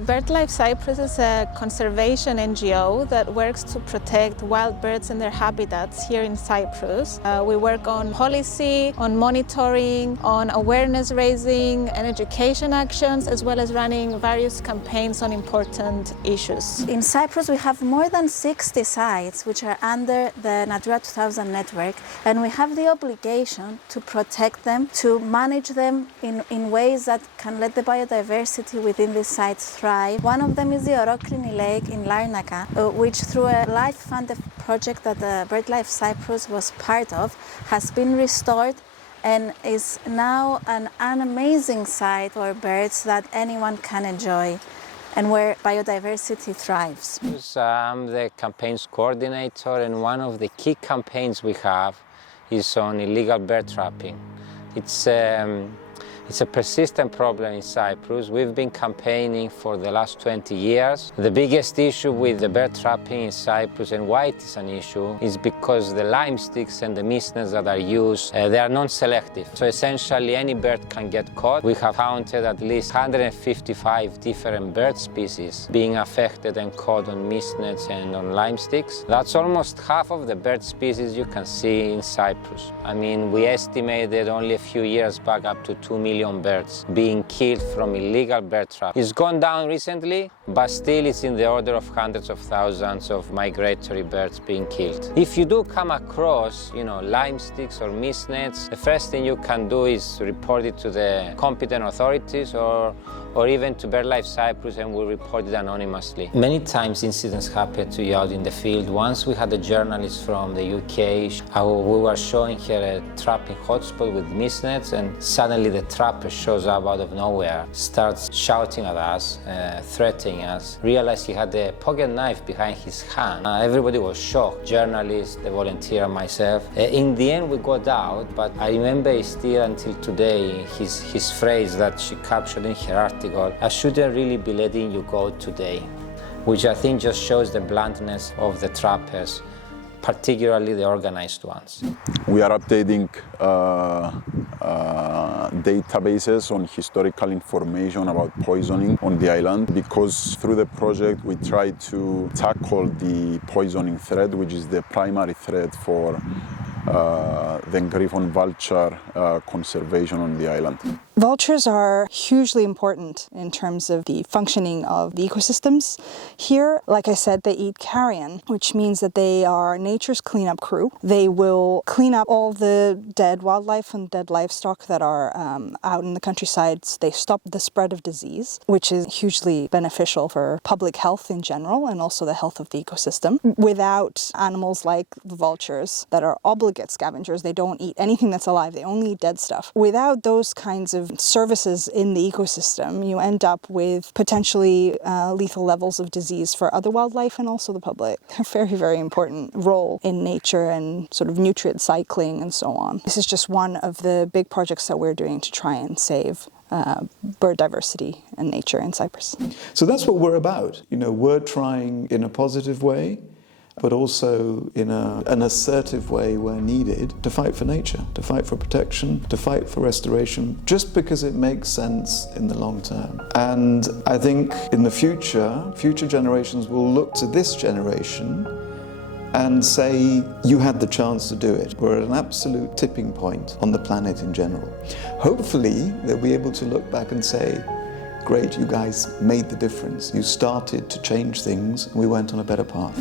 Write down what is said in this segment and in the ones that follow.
BirdLife Cyprus is a conservation NGO that works to protect wild birds and their habitats here in Cyprus. We work on policy, on monitoring, on awareness raising and education actions, as well as running various campaigns on important issues. In Cyprus, we have more than 60 sites which are under the Natura 2000 network, and we have the obligation to protect them, to manage them in ways that can let the biodiversity within these sites thrive. One of them is the Orokrini Lake in Larnaca, which through a life-funded project that BirdLife Cyprus was part of, has been restored and is now an amazing site for birds that anyone can enjoy and where biodiversity thrives. I'm the campaigns coordinator, and one of the key campaigns we have is on illegal bird trapping. It's a persistent problem in Cyprus. We've been campaigning for the last 20 years. The biggest issue with the bird trapping in Cyprus, and why it is an issue, is because the lime sticks and the mist nets that are used, they are non-selective. So essentially any bird can get caught. We have counted at least 155 different bird species being affected and caught on mist nets and on lime sticks. That's almost half of the bird species you can see in Cyprus. I mean, we estimated only a few years back up to 2 million birds being killed from illegal bird traps. It's gone down recently, but still it's in the order of hundreds of thousands of migratory birds being killed. If you do come across, lime sticks or mist nets, the first thing you can do is report it to the competent authorities or even to BirdLife Cyprus, and we'll report it anonymously. Many times incidents happen to you out in the field. Once we had a journalist from the UK, we were showing her a trapping hotspot with mist nets, and suddenly the trapper shows up out of nowhere, starts shouting at us, threatening us, realized he had a pocket knife behind his hand. Everybody was shocked, journalists, the volunteer, and myself. In the end we got out, but I remember still until today his phrase that she captured in her article, "I shouldn't really be letting you go today," which I think just shows the bluntness of the trappers, particularly the organized ones. We are updating databases on historical information about poisoning on the island, because through the project we try to tackle the poisoning threat, which is the primary threat for the griffon vulture conservation on the island. Vultures are hugely important in terms of the functioning of the ecosystems here. Like I said, they eat carrion, which means that they are nature's cleanup crew. They will clean up all the dead wildlife and dead livestock that are out in the countryside. They stop the spread of disease, which is hugely beneficial for public health in general and also the health of the ecosystem. Without animals like the vultures that are obligate scavengers, they don't eat anything that's alive, they only eat dead stuff. Without those kinds of services in the ecosystem, you end up with potentially lethal levels of disease for other wildlife and also the public. They're a very, very important role in nature and sort of nutrient cycling and so on. This is just one of the big projects that we're doing to try and save bird diversity and nature in Cyprus. So that's what we're about. We're trying in a positive way, but also in an assertive way where needed, to fight for nature, to fight for protection, to fight for restoration, just because it makes sense in the long term. And I think in the future generations will look to this generation and say, you had the chance to do it. We're at an absolute tipping point on the planet in general. Hopefully, they'll be able to look back and say, great, you guys made the difference. You started to change things, and we went on a better path.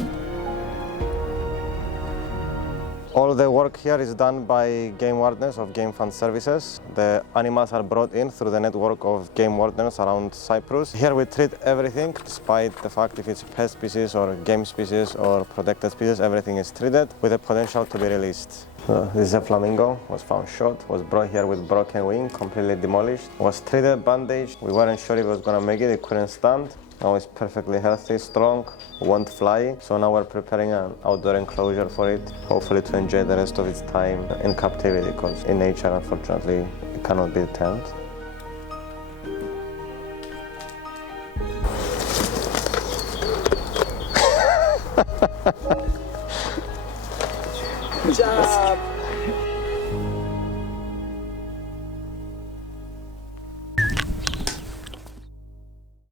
All the work here is done by game wardens of Game and Fauna Services. The animals are brought in through the network of game wardens around Cyprus. Here we treat everything, despite the fact if it's pest species or game species or protected species, everything is treated with the potential to be released. This is a flamingo, was found shot, was brought here with broken wing, completely demolished, was treated, bandaged. We weren't sure if it was going to make it, it couldn't stand. Now it's perfectly healthy, strong, won't fly. So now we're preparing an outdoor enclosure for it, hopefully to enjoy the rest of its time in captivity, because in nature, unfortunately, it cannot be tamed. Good job.